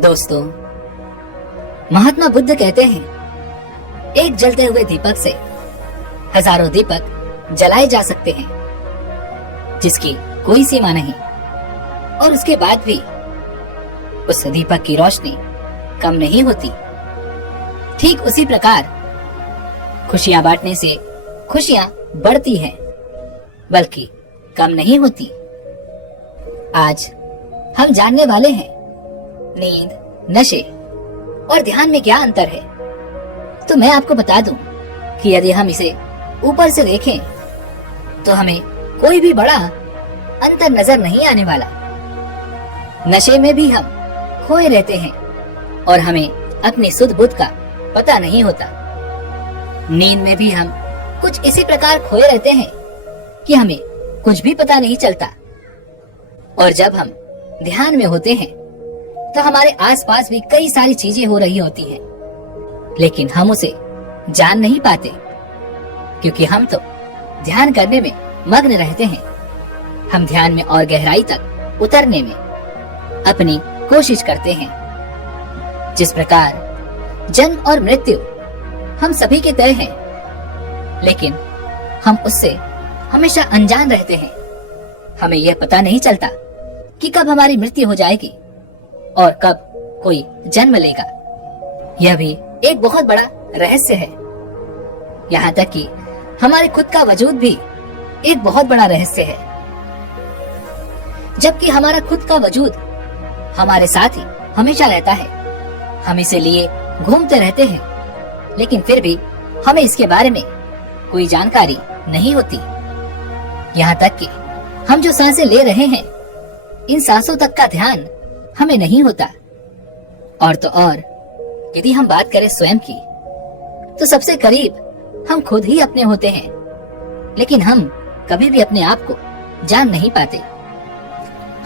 दोस्तों, महात्मा बुद्ध कहते हैं, एक जलते हुए दीपक से हजारों दीपक जलाए जा सकते हैं, जिसकी कोई सीमा नहीं, और उसके बाद भी उस दीपक की रोशनी कम नहीं होती। ठीक उसी प्रकार खुशियां बांटने से खुशियां बढ़ती हैं, बल्कि कम नहीं होती। आज हम जानने वाले हैं नींद, नशे और ध्यान में क्या अंतर है। तो मैं आपको बता दूं कि यदि हम इसे ऊपर से देखें तो हमें कोई भी बड़ा अंतर नजर नहीं आने वाला। नशे में भी हम खोए रहते हैं और हमें अपनी सुध बुध का पता नहीं होता। नींद में भी हम कुछ इसी प्रकार खोए रहते हैं कि हमें कुछ भी पता नहीं चलता। और जब हम ध्यान में होते हैं तो हमारे आसपास भी कई सारी चीजें हो रही होती हैं, लेकिन हम उसे जान नहीं पाते, क्योंकि हम तो ध्यान करने में मग्न रहते हैं। हम ध्यान में और गहराई तक उतरने में अपनी कोशिश करते हैं। जिस प्रकार जन्म और मृत्यु हम सभी के तय हैं, लेकिन हम उससे हमेशा अनजान रहते हैं। हमें यह पता नहीं चलता कि कब हमारी मृत्यु हो जाएगी और कब कोई जन्म लेगा। यह भी एक बहुत बड़ा रहस्य है। यहाँ तक कि हमारे खुद का वजूद भी एक बहुत बड़ा रहस्य है। जबकि हमारा खुद का वजूद हमारे साथ ही हमेशा रहता है, हम इसे लिए घूमते रहते हैं, लेकिन फिर भी हमें इसके बारे में कोई जानकारी नहीं होती। यहाँ तक कि हम जो सांसें ले रहे हैं, इन सांसों तक का ध्यान हमें नहीं होता। और तो और यदि हम बात करें स्वयं की, तो सबसे करीब हम खुद ही अपने होते हैं, लेकिन हम कभी भी अपने आप को जान नहीं पाते।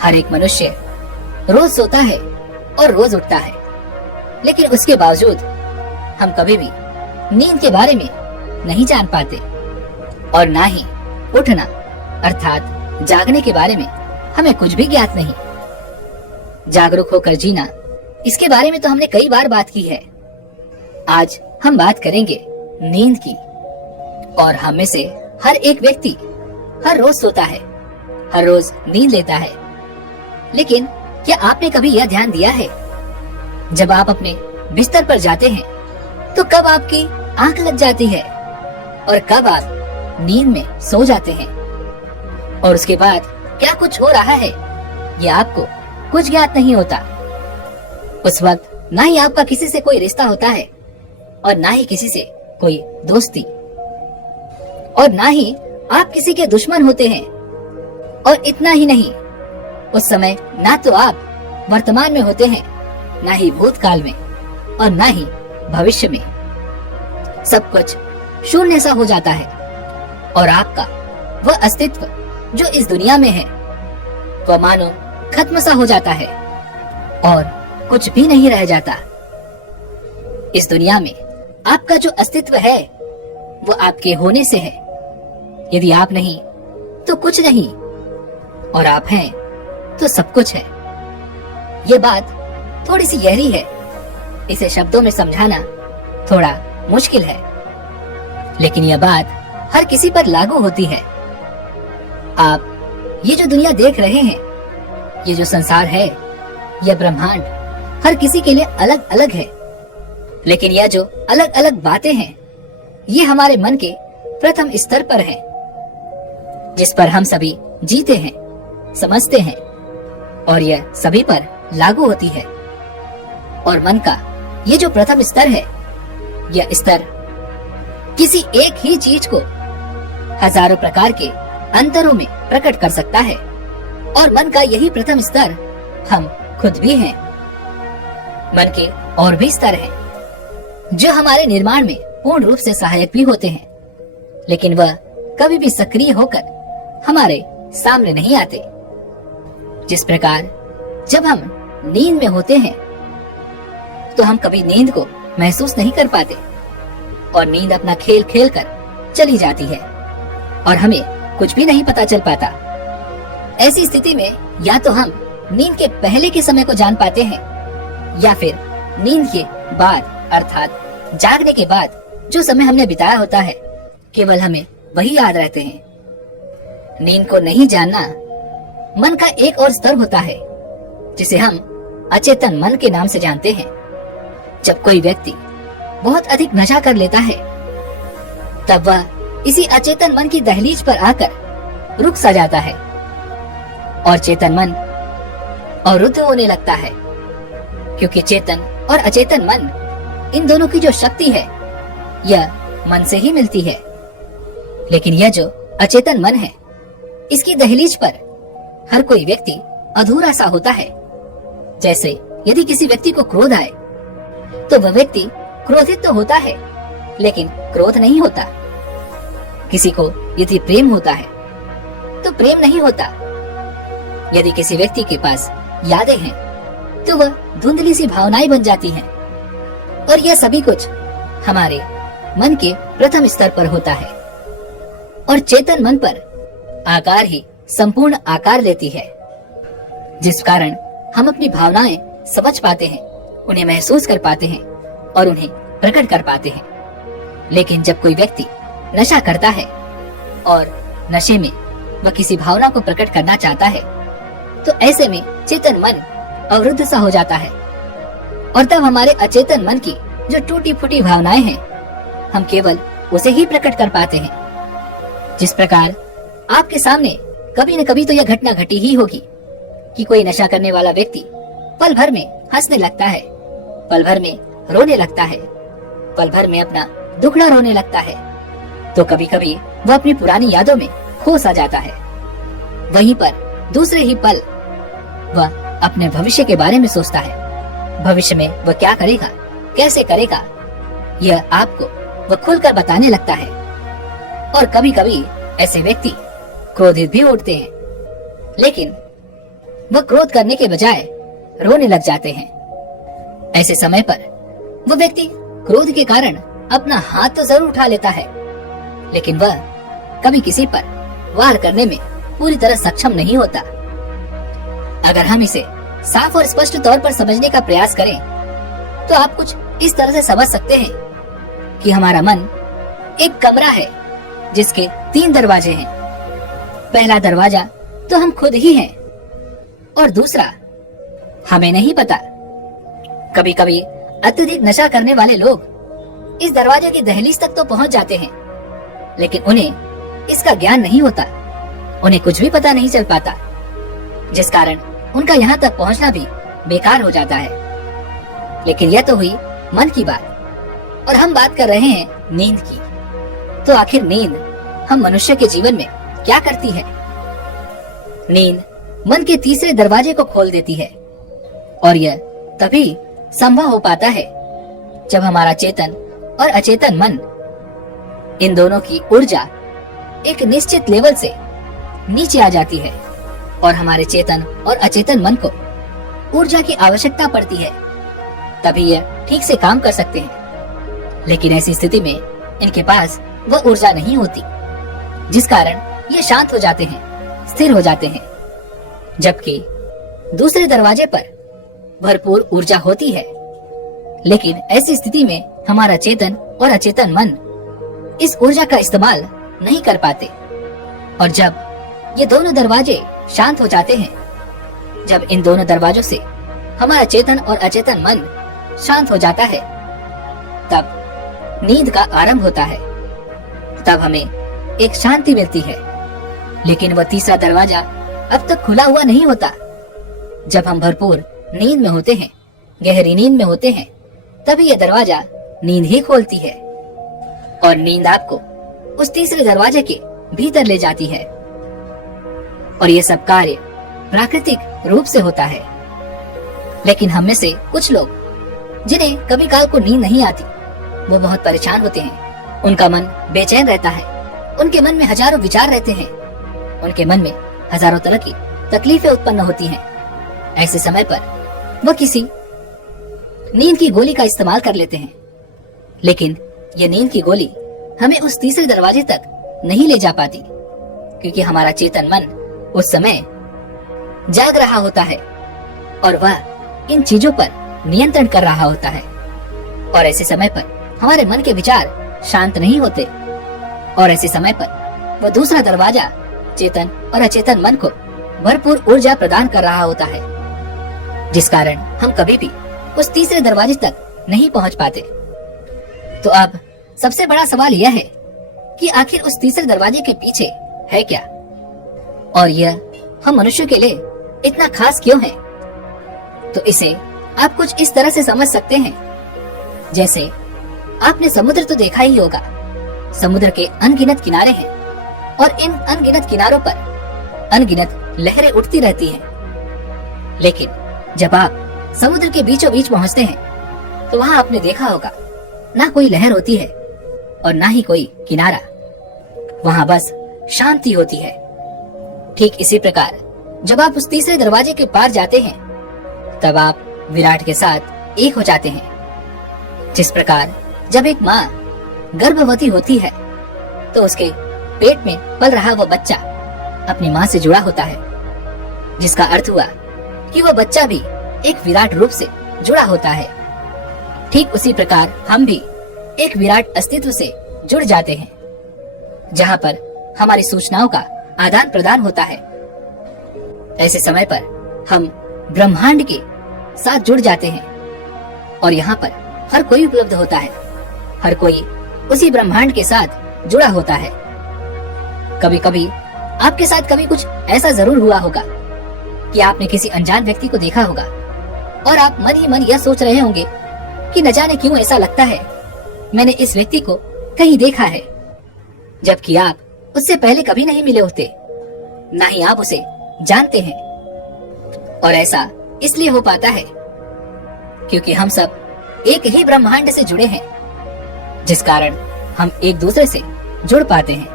हर एक मनुष्य रोज सोता है और रोज उठता है, लेकिन उसके बावजूद हम कभी भी नींद के बारे में नहीं जान पाते, और ना ही उठना अर्थात जागने के बारे में हमें कुछ भी ज्ञात नहीं। जागरूक होकर जीना, इसके बारे में तो हमने कई बार बात की है। आज हम बात करेंगे नींद की। और हम में से हर एक व्यक्ति हर रोज सोता है, हर रोज नींद लेता है, लेकिन क्या आपने कभी यह ध्यान दिया है, जब आप अपने बिस्तर पर जाते हैं तो कब आपकी आंख लग जाती है और कब आप नींद में सो जाते हैं, और उसके बाद क्या कुछ हो रहा है, यह आपको कुछ ज्ञात नहीं होता। उस वक्त ना ही आपका किसी से कोई रिश्ता होता है, और ना ही किसी से कोई दोस्ती, और ना ही आप किसी के दुश्मन होते हैं। और इतना ही नहीं, उस समय ना तो आप वर्तमान में होते हैं, ना ही भूतकाल में, और ना ही भविष्य में। सब कुछ शून्य सा हो जाता है, और आपका वह अस्तित्व जो इस दुनिया में है, वह मानो खत्म सा हो जाता है, और कुछ भी नहीं रह जाता। इस दुनिया में आपका जो अस्तित्व है, वो आपके होने से है। यदि आप नहीं तो कुछ नहीं, और आप हैं तो सब कुछ है। ये बात थोड़ी सी गहरी है, इसे शब्दों में समझाना थोड़ा मुश्किल है, लेकिन यह बात हर किसी पर लागू होती है। आप ये जो दुनिया देख रहे हैं, ये जो संसार है, यह ब्रह्मांड हर किसी के लिए अलग अलग है, लेकिन यह जो अलग अलग बातें हैं, ये हमारे मन के प्रथम स्तर पर हैं, जिस पर हम सभी जीते हैं, समझते हैं, और यह सभी पर लागू होती है। और मन का ये जो प्रथम स्तर है, यह स्तर किसी एक ही चीज को हजारों प्रकार के अंतरों में प्रकट कर सकता है, और मन का यही प्रथम स्तर हम खुद भी हैं। मन के और भी स्तर हैं, जो हमारे निर्माण में पूर्ण रूप से सहायक भी होते हैं, लेकिन वह कभी भी सक्रिय होकर हमारे सामने नहीं आते। जिस प्रकार जब हम नींद में होते हैं, तो हम कभी नींद को महसूस नहीं कर पाते, और नींद अपना खेल खेल कर चली जाती है, और हमें कुछ भी नहीं पता चल पाता। ऐसी स्थिति में या तो हम नींद के पहले के समय को जान पाते हैं, या फिर नींद के बाद अर्थात जागने के बाद जो समय हमने बिताया होता है केवल हमें वही याद रहते हैं। नींद को नहीं जानना मन का एक और स्तर होता है जिसे हम अचेतन मन के नाम से जानते हैं। जब कोई व्यक्ति बहुत अधिक नशा कर लेता है तब वह इसी अचेतन मन की दहलीज पर आकर रुक सा जाता है और चेतन मन अवरुद्ध होने लगता है, क्योंकि चेतन और अचेतन मन इन दोनों की जो शक्ति है यह मन से ही मिलती है। लेकिन यह जो अचेतन मन है इसकी दहलीज पर हर कोई व्यक्ति अधूरा सा होता है। जैसे यदि किसी व्यक्ति को क्रोध आए तो वह व्यक्ति क्रोधित तो होता है लेकिन क्रोध नहीं होता। किसी को यदि प्रेम होता है तो प्रेम नहीं होता। यदि किसी व्यक्ति के पास यादें हैं तो वह धुंधली सी भावनाएं बन जाती हैं। और यह सभी कुछ हमारे मन के प्रथम स्तर पर होता है और चेतन मन पर आकार ही संपूर्ण आकार लेती है, जिस कारण हम अपनी भावनाएं समझ पाते हैं, उन्हें महसूस कर पाते हैं और उन्हें प्रकट कर पाते हैं। लेकिन जब कोई व्यक्ति नशा करता है और नशे में वह किसी भावना को प्रकट करना चाहता है तो ऐसे में चेतन मन अवरुद्ध सा हो जाता है और तब हमारे अचेतन मन की जो टूटी फूटी भावनाएं हैं हम केवल उसे ही प्रकट कर पाते हैं। जिस प्रकार आपके सामने कभी न कभी तो यह घटना घटी ही होगी कि कोई नशा करने वाला व्यक्ति पल भर में हंसने लगता है, पल भर में रोने लगता है, पल भर में अपना दुखड़ा रोने लगता है, तो कभी कभी वह अपनी पुरानी यादों में खो सा जाता है। वहीं पर दूसरे ही पल वह अपने भविष्य के बारे में सोचता है। भविष्य में वह क्या करेगा, कैसे करेगा, यह आपको वह खुलकर बताने लगता है। और कभी कभी ऐसे व्यक्ति क्रोधित भी उठते हैं, लेकिन वह क्रोध करने के बजाय रोने लग जाते हैं। ऐसे समय पर वह व्यक्ति क्रोध के कारण अपना हाथ तो जरूर उठा लेता है, लेकिन वह कभी किसी पर वार करने में पूरी तरह सक्षम नहीं होता। अगर हम इसे साफ और स्पष्ट तौर पर समझने का प्रयास करें तो आप कुछ इस तरह से समझ सकते हैं कि हमारा मन एक कमरा है जिसके 3 दरवाजे हैं। पहला दरवाजा तो हम खुद ही हैं और दूसरा हमें नहीं पता। कभी कभी अत्यधिक नशा करने वाले लोग इस दरवाजे की दहलीज तक तो पहुंच जाते हैं, लेकिन उन्हें इसका ज्ञान नहीं होता, उन्हें कुछ भी पता नहीं चल पाता, जिस कारण उनका यहाँ तक पहुँचना भी बेकार हो जाता है। लेकिन यह तो हुई मन की बात, और हम बात कर रहे हैं नींद की। तो आखिर नींद हम मनुष्य के जीवन में क्या करती है? नींद मन के तीसरे दरवाजे को खोल देती है, और यह तभी संभव हो पाता है जब हमारा चेतन और अचेतन मन, इन दोनों की ऊर्जा एक निश्चित लेवल से नीचे आ जाती है और हमारे चेतन और अचेतन मन को ऊर्जा की आवश्यकता पड़ती है, तभी यह ठीक से काम कर सकते हैं। लेकिन ऐसी स्थिति में इनके पास वह ऊर्जा नहीं होती, जिस कारण ये शांत हो जाते हैं, स्थिर हो जाते हैं। जबकि दूसरे दरवाजे पर भरपूर ऊर्जा होती है, लेकिन ऐसी स्थिति में हमारा चेतन और अचेतन मन इस ऊर्जा का इस्तेमाल नहीं कर पाते। और जब ये दोनों दरवाजे शांत हो जाते हैं, जब इन दोनों दरवाजों से हमारा चेतन और अचेतन मन शांत हो जाता है, तब नींद का आरंभ होता है। तब हमें एक शांति मिलती है। लेकिन वह तीसरा दरवाजा अब तक खुला हुआ नहीं होता। जब हम भरपूर नींद में होते हैं, गहरी नींद में होते हैं, तभी यह दरवाजा नींद ही खोलती है और नींद आपको उस तीसरे दरवाजे के भीतर ले जाती है। और यह सब कार्य प्राकृतिक रूप से होता है। लेकिन हम में से कुछ लोग जिन्हें कभी काल को नींद नहीं आती, वो बहुत परेशान होते हैं। उनका मन बेचैन रहता है, उनके मन में हजारों विचार रहते हैं, उनके मन में हजारों तरह की तकलीफें उत्पन्न होती हैं। ऐसे समय पर वह किसी नींद की गोली का इस्तेमाल कर लेते हैं, लेकिन यह नींद की गोली हमें उस तीसरे दरवाजे तक नहीं ले जा पाती, क्योंकि हमारा चेतन मन उस समय जाग रहा होता है और वह इन चीजों पर नियंत्रण कर रहा होता है। और ऐसे समय पर हमारे मन के विचार शांत नहीं होते, और ऐसे समय पर वह दूसरा दरवाजा चेतन और अचेतन मन को भरपूर ऊर्जा प्रदान कर रहा होता है, जिस कारण हम कभी भी उस तीसरे दरवाजे तक नहीं पहुंच पाते। तो अब सबसे बड़ा सवाल यह है कि आखिर उस तीसरे दरवाजे के पीछे है क्या, और यह हम मनुष्यों के लिए इतना खास क्यों है। तो इसे आप कुछ इस तरह से समझ सकते हैं, जैसे आपने समुद्र तो देखा ही होगा। समुद्र के अनगिनत किनारे हैं, और इन अनगिनत किनारों पर अनगिनत लहरें उठती रहती हैं। लेकिन जब आप समुद्र के बीचों बीच पहुंचते हैं, तो वहां आपने देखा होगा ना कोई लहर होती है और ना ही कोई किनारा, वहां बस शांति होती है। ठीक इसी प्रकार जब आप उस तीसरे दरवाजे के पार जाते हैं, तब आप विराट के साथ एक हो जाते हैं। जिस प्रकार जब एक माँ गर्भवती होती है, तो उसके पेट में पल रहा वो बच्चा अपनी माँ से जुड़ा होता है, जिसका अर्थ हुआ कि वो बच्चा भी एक विराट रूप से जुड़ा होता है। ठीक उसी प्रकार हम भी एक विराट अस्तित्व से जुड़ जाते हैं, जहाँ पर हमारी सूचनाओं का आदान प्रदान होता है। ऐसे समय पर हम ब्रह्मांड के साथ जुड़ जाते हैं, और यहाँ पर हर कोई उपलब्ध होता है। हर कोई उसी ब्रह्मांड के साथ जुड़ा होता है। कभी कभी आपके साथ कभी कुछ ऐसा जरूर हुआ होगा कि आपने किसी अनजान व्यक्ति को देखा होगा, और आप मन ही मन यह सोच रहे होंगे कि न जाने क्यों ऐसा लगता है, मैंने इस व्यक्ति को कहीं देखा है, जबकि आप उससे पहले कभी नहीं मिले होते, ना ही आप उसे जानते हैं। और ऐसा इसलिए हो पाता है क्योंकि हम सब एक ही ब्रह्मांड से जुड़े हैं, जिस कारण हम एक दूसरे से जुड़ पाते हैं।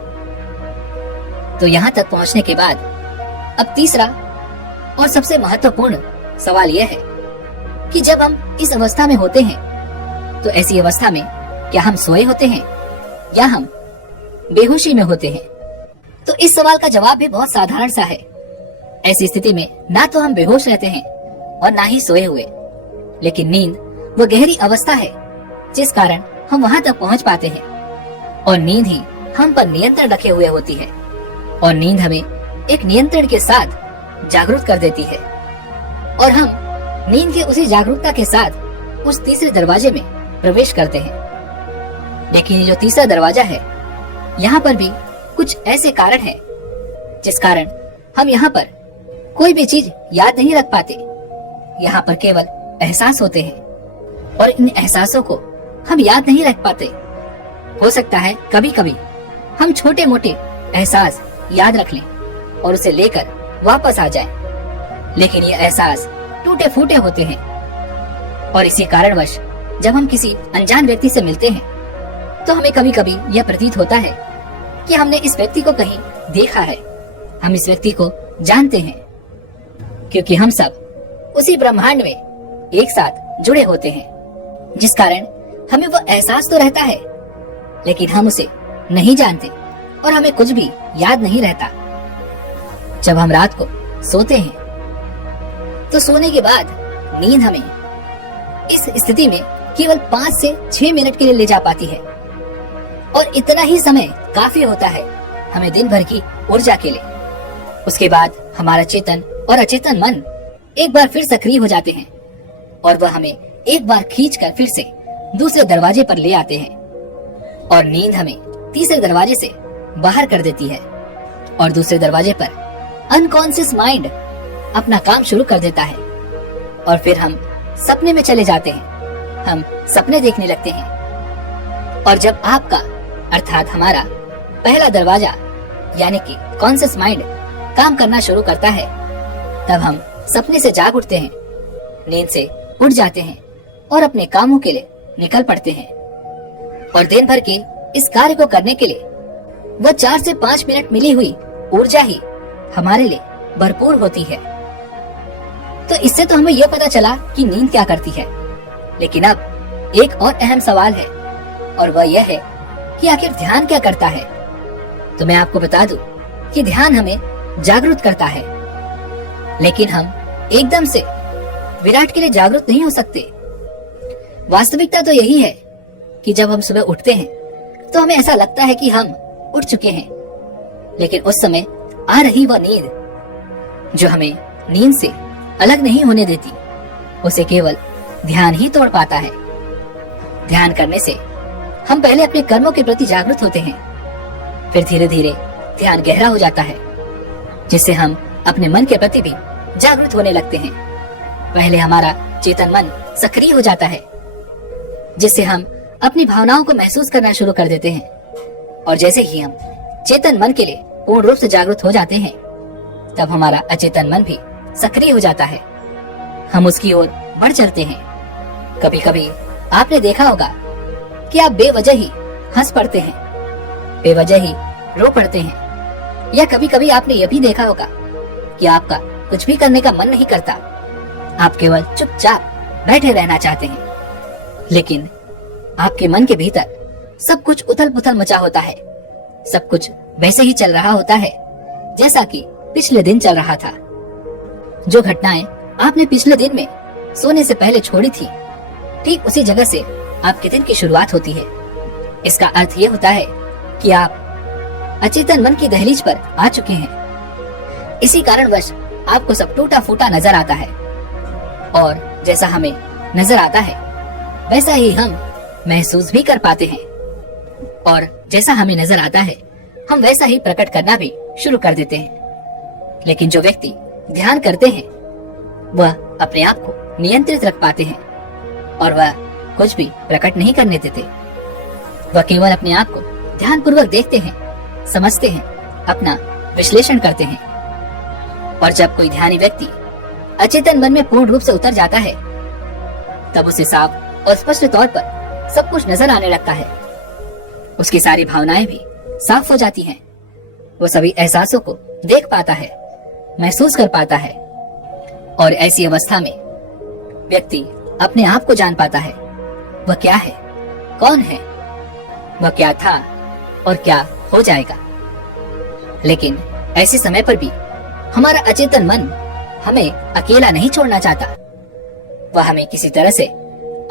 तो यहाँ तक पहुँचने के बाद अब तीसरा और सबसे महत्वपूर्ण सवाल यह है कि जब हम इस अवस्था में होते हैं, तो ऐसी अवस्था में क्या हम सोए होते हैं या हम बेहोशी में होते हैं। तो इस सवाल का जवाब भी बहुत साधारण सा है। ऐसी स्थिति में ना तो हम बेहोश रहते हैं और ना ही सोए हुए, लेकिन नींद वो गहरी अवस्था है जिस कारण हम वहां तक पहुंच पाते हैं, और नींद ही हम पर नियंत्रण रखे हुए होती है, और नींद हमें एक नियंत्रण के साथ जागरूक कर देती है, और हम नींद के उसी जागरूकता के साथ उस तीसरे दरवाजे में प्रवेश करते हैं। लेकिन ये जो तीसरा दरवाजा है, यहाँ पर भी कुछ ऐसे कारण हैं जिस कारण हम यहाँ पर कोई भी चीज याद नहीं रख पाते। यहाँ पर केवल एहसास होते हैं, और इन एहसासों को हम याद नहीं रख पाते। हो सकता है कभी कभी हम छोटे मोटे एहसास याद रख लें और उसे लेकर वापस आ जाएं, लेकिन ये एहसास टूटे फूटे होते हैं। और इसी कारणवश जब हम किसी अनजान व्यक्ति से मिलते हैं, तो हमें कभी कभी यह प्रतीत होता है कि हमने इस व्यक्ति को कहीं देखा है, हम इस व्यक्ति को जानते हैं, क्योंकि हम सब उसी ब्रह्मांड में एक साथ जुड़े होते हैं, जिस कारण हमें वो एहसास तो रहता है, लेकिन हम उसे नहीं जानते और हमें कुछ भी याद नहीं रहता। जब हम रात को सोते हैं, तो सोने के बाद नींद हमें इस स्थिति में केवल 5 से 6 मिनट के लिए ले जा पाती है, और इतना ही समय काफी होता है हमें दिन भर की ऊर्जा के लिए। उसके बाद हमारा चेतन और अचेतन मन एक बार फिर सक्रिय हो जाते हैं, और वह हमें एक बार खींचकर फिर से दूसरे दरवाजे पर ले आते हैं, और नींद हमें तीसरे दरवाजे से बाहर कर देती है, और दूसरे दरवाजे पर अनकॉन्शियस माइंड अपना काम शुरू कर देता है, और फिर हम सपने में चले जाते हैं। हम सपने देखने लगते हैं, और जब आपका अर्थात हमारा पहला दरवाजा यानी कि कॉन्शियस माइंड काम करना शुरू करता है, तब हम सपने से जाग उठते हैं, नींद से उठ जाते हैं और अपने कामों के लिए निकल पड़ते हैं। और दिन भर के इस कार्य को करने के लिए वह 4 से 5 मिनट मिली हुई ऊर्जा ही हमारे लिए भरपूर होती है। तो इससे तो हमें यह पता चला कि नींद क्या करती है, लेकिन अब एक और अहम सवाल है, और वह यह है कि आखिर ध्यान क्या करता है। तो मैं आपको बता दूं कि ध्यान हमें जागरूक करता है, लेकिन हम एकदम से विराट के लिए जागरूक नहीं हो सकते। वास्तविकता तो यही है कि जब हम सुबह उठते हैं तो हमें ऐसा लगता है कि हम उठ चुके हैं, लेकिन उस समय आ रही वह नींद जो हमें नींद से अलग नहीं होने देती, उसे केवल ध्यान ही तोड़ पाता है। ध्यान करने से हम पहले अपने कर्मों के प्रति जागरूक होते हैं, फिर धीरे धीरे ध्यान गहरा हो जाता है, जिससे हम अपने मन के प्रति भी जागरूक होने लगते हैं। पहले हमारा चेतन मन सक्रिय हो जाता है, जिससे हम अपनी भावनाओं को महसूस करना शुरू कर देते हैं, और जैसे ही हम चेतन मन के लिए पूर्ण रूप से जागरूक हो जाते हैं, तब हमारा अचेतन मन भी सक्रिय हो जाता है। हम उसकी ओर बढ़ चलते हैं। कभी कभी आपने देखा होगा कि आप बेवजह ही हंस पड़ते हैं, बेवजह ही रो पड़ते हैं, या कभी कभी आपने यह भी देखा होगा कि आपका कुछ भी करने का मन नहीं करता, आप केवल चुपचाप बैठे रहना चाहते हैं। लेकिन आपके मन के भीतर सब कुछ उथल पुथल मचा होता है, सब कुछ वैसे ही चल रहा होता है जैसा कि पिछले दिन चल रहा था। जो घटनाएं आपने पिछले दिन में सोने से पहले छोड़ी थी, ठीक उसी जगह से आपके दिन की शुरुआत होती है। इसका अर्थ ये होता है कि आप अचेतन मन की दहलीज पर आ चुके हैं। इसी कारणवश आपको सब टूटा फूटा नजर आता है, और जैसा हमें नजर आता है वैसा ही हम महसूस भी कर पाते हैं, और जैसा हमें नजर आता है हम वैसा ही प्रकट करना भी शुरू कर देते हैं। लेकिन जो व्यक्ति ध्यान करते हैं वह अपने आप को नियंत्रित रख पाते हैं, और वह कुछ भी प्रकट नहीं करने देते। वह केवल अपने आप को ध्यान पूर्वक देखते हैं, समझते हैं, अपना विश्लेषण करते हैं। और जब कोई ध्यानी व्यक्ति अचेतन मन में पूर्ण रूप से उतर जाता है, तब उसे साफ और स्पष्ट तौर पर सब कुछ नजर आने लगता है। उसकी सारी भावनाएं भी साफ हो जाती हैं। वो सभी एहसासों को देख पाता है, महसूस कर पाता है, और ऐसी अवस्था में व्यक्ति अपने आप को जान पाता है। वह क्या है, कौन है, वह क्या था और क्या हो जाएगा। लेकिन ऐसे समय पर भी हमारा अचेतन मन हमें अकेला नहीं छोड़ना चाहता। वह हमें किसी तरह से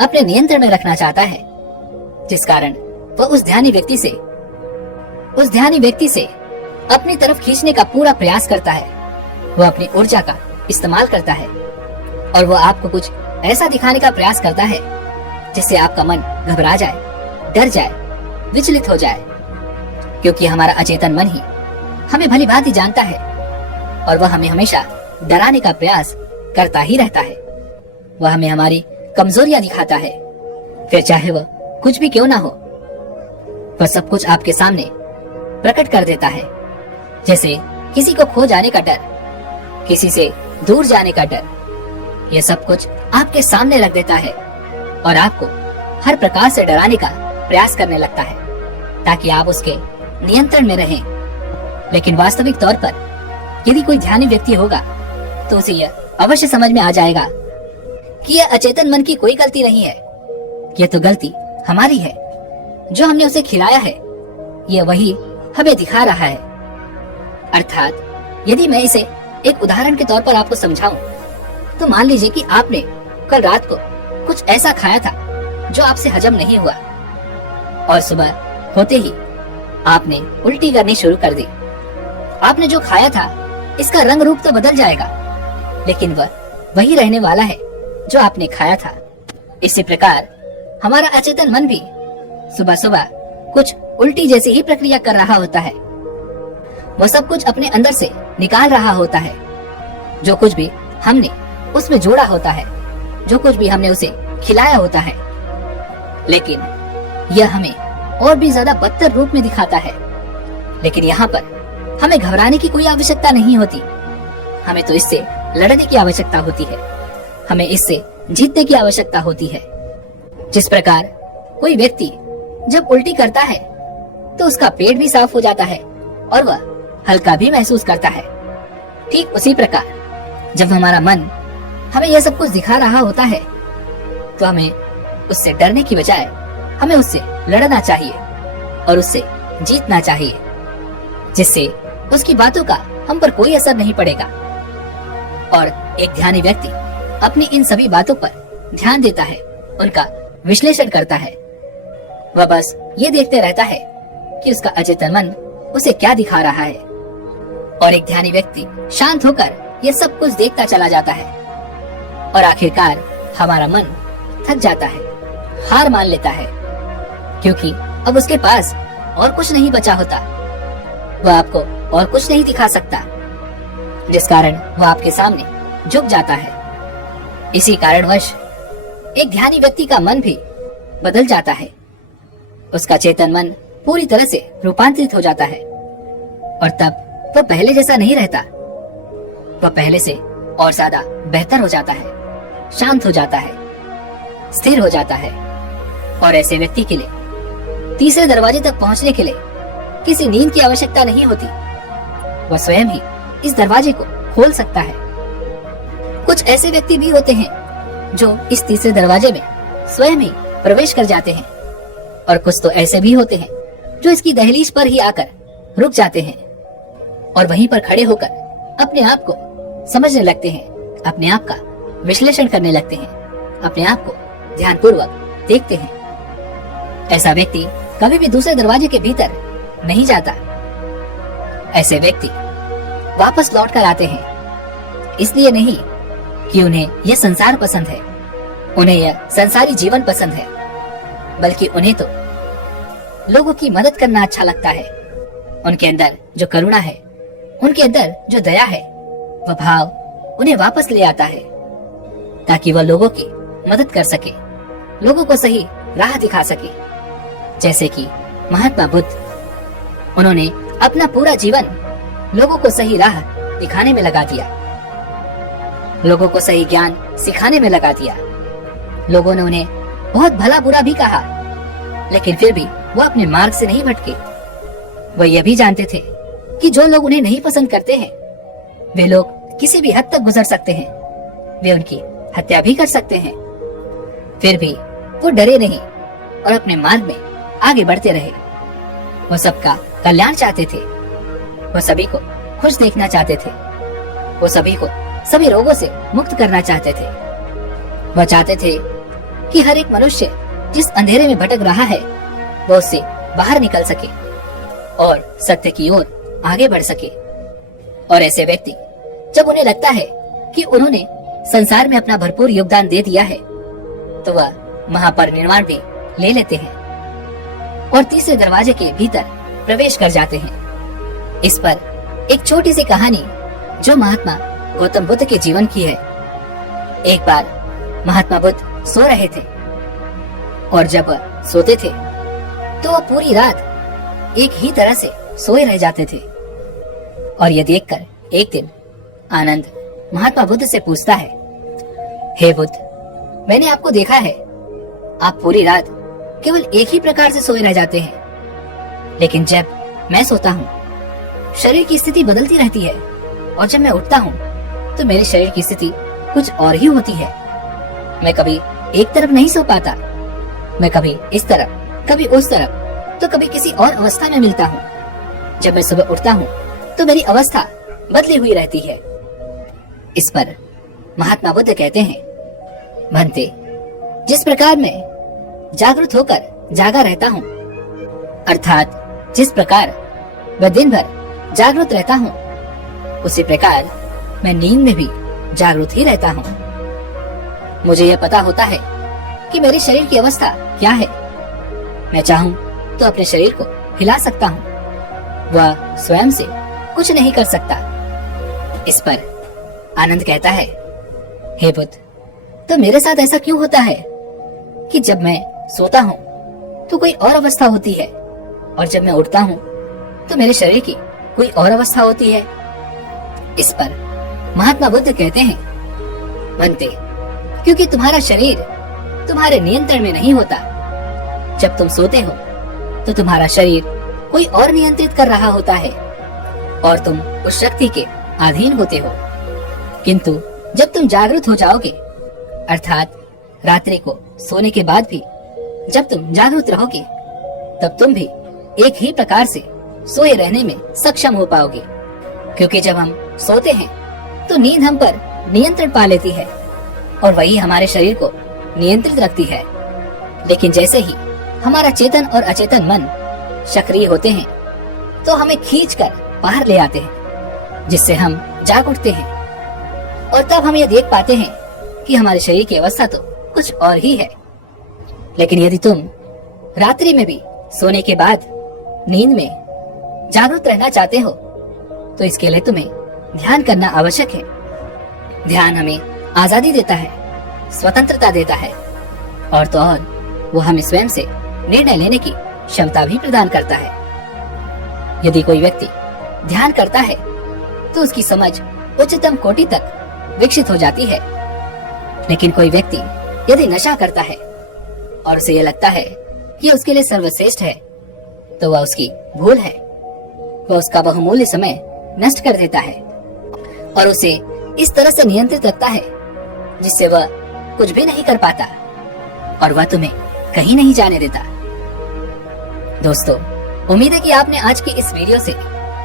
अपने नियंत्रण में रखना चाहता है, जिस कारण वह उस ध्यानी व्यक्ति से अपनी तरफ खींचने का पूरा प्रयास करता है। वह अपनी ऊर्जा का इस्तेमाल करता है, और वह आपको कुछ ऐसा दिखाने का प्रयास करता है जिससे आपका मन घबरा जाए, डर जाए, विचलित हो जाए, क्योंकि हमारा अचेतन मन ही हमें भली भांति जानता है, और वह हमें हमेशा डराने का प्रयास करता ही रहता है। वह हमें हमारी कमजोरियां दिखाता है, फिर चाहे वह कुछ भी क्यों ना हो, वह सब कुछ आपके सामने प्रकट कर देता है। जैसे किसी को खो जाने का डर, किसी से दूर जाने का डर, यह सब कुछ आपके सामने रख देता है और आपको हर प्रकार से डराने का प्रयास करने लगता है, ताकि आप उसके नियंत्रण में रहें। लेकिन वास्तविक तौर पर यदि कोई ध्यानी व्यक्ति होगा तो उसे यह अवश्य समझ में आ जाएगा कि यह अचेतन मन की कोई गलती नहीं है। यह तो गलती हमारी है। जो हमने उसे खिलाया है, यह वही हमें दिखा रहा है। अर्थात यदि मैं इसे एक उदाहरण के तौर पर आपको समझाऊं, तो मान लीजिए कि आपने कल रात को कुछ ऐसा खाया था जो आपसे हजम नहीं हुआ, और सुबह होते ही आपने उल्टी करनी शुरू कर दी। आपने जो खाया था इसका रंग रूप तो बदल जाएगा, लेकिन वह वही रहने वाला है जो आपने खाया था। इसी प्रकार हमारा अचेतन मन भी सुबह सुबह कुछ उल्टी जैसी ही प्रक्रिया कर रहा होता है। वह सब कुछ अपने अंदर से निकाल रहा होता है। जो कुछ भी हमने उसमें जोड़ा होता है, जो कुछ भी हमने उसे खिलाया होता है, लेकिन यह हमें और भी ज्यादा बदतर रूप में दिखाता है। लेकिन यहाँ पर हमें घबराने की कोई आवश्यकता नहीं होती। हमें तो इससे लड़ने की आवश्यकता होती है, हमें इससे जीतने की आवश्यकता होती है। जिस प्रकार कोई व्यक्ति जब उल्टी करता है तो उसका पेट भी साफ हो जाता है और वह हल्का भी महसूस करता है, ठीक उसी प्रकार जब हमारा मन हमें यह सब कुछ दिखा रहा होता है, तो हमें उससे डरने की बजाय हमें उससे लड़ना चाहिए और उससे जीतना चाहिए, जिससे उसकी बातों का हम पर कोई असर नहीं पड़ेगा। और एक ध्यानी व्यक्ति अपनी इन सभी बातों पर ध्यान देता है, उनका विश्लेषण करता है। वह बस ये देखते रहता है कि उसका अचेतन मन उसे क्या दिखा रहा है, और एक ध्यानी व्यक्ति शांत होकर यह सब कुछ देखता चला जाता है। और आखिरकार हमारा मन थक जाता है, हार मान लेता है, क्योंकि अब उसके पास और कुछ नहीं बचा होता। वह आपको और कुछ नहीं दिखा सकता, जिस कारण वह आपके सामने झुक जाता है। इसी कारणवश एक ध्यानी व्यक्ति का मन भी बदल जाता है। उसका चेतन मन पूरी तरह से रूपांतरित हो जाता है, और तब वह पहले जैसा नहीं रहता। वह पहले से और ज्यादा बेहतर हो जाता है, शांत हो जाता है, स्थिर हो जाता है। और ऐसे व्यक्ति के लिए तीसरे दरवाजे तक पहुंचने के लिए किसी नींद की आवश्यकता नहीं होती। वह स्वयं ही इस दरवाजे को खोल सकता है। कुछ ऐसे व्यक्ति भी होते हैं जो इस तीसरे दरवाजे में स्वयं ही प्रवेश कर जाते हैं, और कुछ तो ऐसे भी होते हैं जो इसकी दहलीज पर ही आकर रुक जाते हैं और वहीं पर खड़े होकर अपने आप को समझने लगते हैं, अपने आप का विश्लेषण करने लगते हैं, अपने आप को ध्यानपूर्वक देखते हैं। ऐसा व्यक्ति कभी भी दूसरे दरवाजे के भीतर नहीं जाता। ऐसे व्यक्ति वापस लौट कर आते हैं, इसलिए नहीं कि उन्हें यह संसार पसंद है, उन्हें यह संसारी जीवन पसंद है, बल्कि उन्हें तो लोगों की मदद करना अच्छा लगता है। उनके अंदर जो करुणा है, उनके अंदर जो दया है, वह भाव उन्हें वापस ले आता है, ताकि वह लोगों की मदद कर सके, लोगों को सही राह दिखा सके। जैसे कि महात्मा बुद्ध, उन्होंने अपना पूरा जीवन लोगों को सही राह दिखाने में लगा दिया, लोगों को सही ज्ञान सिखाने में लगा दिया। लोगों ने उन्हें बहुत भला बुरा भी कहा, लेकिन फिर भी वो अपने मार्ग से नहीं भटके। वह यह भी जानते थे कि जो लोग उन्हें नहीं पसंद करते हैं, वे लोग किसी भी हद तक गुजर सकते हैं, वे उनकी हत्या भी कर सकते हैं। फिर भी वो डरे नहीं और अपने मार्ग में आगे बढ़ते रहे। वो सबका कल्याण चाहते थे, वो सभी को खुश देखना चाहते थे, वो सभी को सभी रोगों से मुक्त करना चाहते थे। वह चाहते थे कि हर एक मनुष्य जिस अंधेरे में भटक रहा है, वो उससे बाहर निकल सके और सत्य की ओर आगे बढ़ सके। और ऐसे व्यक्ति जब उन्हें लगता है कि उन्होंने संसार में अपना भरपूर योगदान दे दिया है, तो वह महापरिनिर्वाण भी ले लेते हैं और तीसरे दरवाजे के भीतर प्रवेश कर जाते हैं। इस पर एक छोटी सी कहानी जो महात्मा गौतम बुद्ध के जीवन की है। एक बार महात्मा बुद्ध सो रहे थे, और जब वह सोते थे तो वह पूरी रात एक ही तरह से सोए रह जाते थे। और यह देखकर एक दिन आनंद महात्मा बुद्ध से पूछता है, हे बुद्ध, मैंने आपको देखा है, आप पूरी रात केवल एक ही प्रकार से सोए रह जाते हैं, लेकिन जब मैं सोता हूँ शरीर की स्थिति बदलती रहती है, और जब मैं उठता हूँ तो मेरे शरीर की स्थिति कुछ और ही होती है। मैं कभी एक तरफ नहीं सो पाता, मैं कभी इस तरफ, कभी उस तरफ, तो कभी किसी और अवस्था में मिलता हूँ। जब मैं सुबह उठता हूँ तो मेरी अवस्था बदली हुई रहती है। इस पर महात्मा बुद्ध कहते हैं, भंते, जिस प्रकार मैं जागृत होकर जागा रहता हूँ, अर्थात जिस प्रकार मैं दिन भर जागृत रहता हूँ, उसी प्रकार मैं नींद में भी जागृत ही रहता हूँ। मुझे यह पता होता है कि मेरे शरीर की अवस्था क्या है। मैं चाहूँ तो अपने शरीर को हिला सकता हूँ, वह स्वयं से कुछ नहीं कर सकता। इस पर आनंद कहता है, हे बुद्ध, तो मेरे साथ ऐसा क्यों होता है कि जब मैं सोता हूँ तो कोई और अवस्था होती है, और जब मैं उठता हूँ तो मेरे शरीर की कोई और अवस्था होती है। इस पर महात्मा बुद्ध कहते हैं, भंते, क्योंकि तुम्हारा शरीर तुम्हारे नियंत्रण में नहीं होता। जब तुम सोते हो तो तुम्हारा शरीर कोई और नियंत्रित कर रहा होता है, और तुम उस शक्ति के अधीन होते हो। किंतु जब तुम जागृत हो जाओगे, अर्थात रात्रि को सोने के बाद भी जब तुम जागृत रहोगे, तब तुम भी एक ही प्रकार से सोए रहने में सक्षम हो पाओगे। क्योंकि जब हम सोते हैं तो नींद हम पर नियंत्रण पा लेती है, और वही हमारे शरीर को नियंत्रित रखती है। लेकिन जैसे ही हमारा चेतन और अचेतन मन सक्रिय होते हैं तो हमें खींचकर बाहर ले आते हैं, जिससे हम जाग उठते हैं। और तब हम ये देख पाते हैं कि हमारे शरीर की अवस्था तो कुछ और ही है। लेकिन यदि तुम रात्रि में भी सोने के बाद नींद में जागरूक रहना चाहते हो तो इसके लिए तुम्हें ध्यान करना आवश्यक है। ध्यान हमें आजादी देता है, स्वतंत्रता देता है, और तो और वो हमें स्वयं से निर्णय लेने की क्षमता भी प्रदान करता है। यदि कोई व्यक्ति ध्यान करता है तो उसकी समझ उच्चतम कोटि तक विकसित हो जाती है। लेकिन कोई व्यक्ति यदि नशा करता है और उसे यह लगता है कि उसके लिए सर्वश्रेष्ठ है, तो वह उसकी भूल है। वह उसका बहुमूल्य समय नष्ट कर देता है और उसे इस तरह से नियंत्रित रखता है जिससे वह कुछ भी नहीं कर पाता और वह तुम्हें कहीं नहीं जाने देता। दोस्तों, उम्मीद है कि आपने आज की इस वीडियो से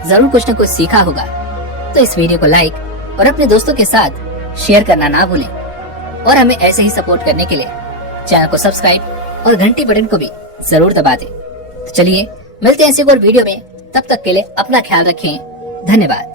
जरूर कुछ न कुछ सीखा होगा। तो इस वीडियो को लाइक और अपने दोस्तों के साथ शेयर करना ना भूलें और हमें ऐसे ही सपोर्ट करने के लिए चैनल को सब्सक्राइब और घंटी बटन को भी जरूर दबा दें। तो चलिए मिलते हैं ऐसे और वीडियो में, तब तक के लिए अपना ख्याल रखें। धन्यवाद।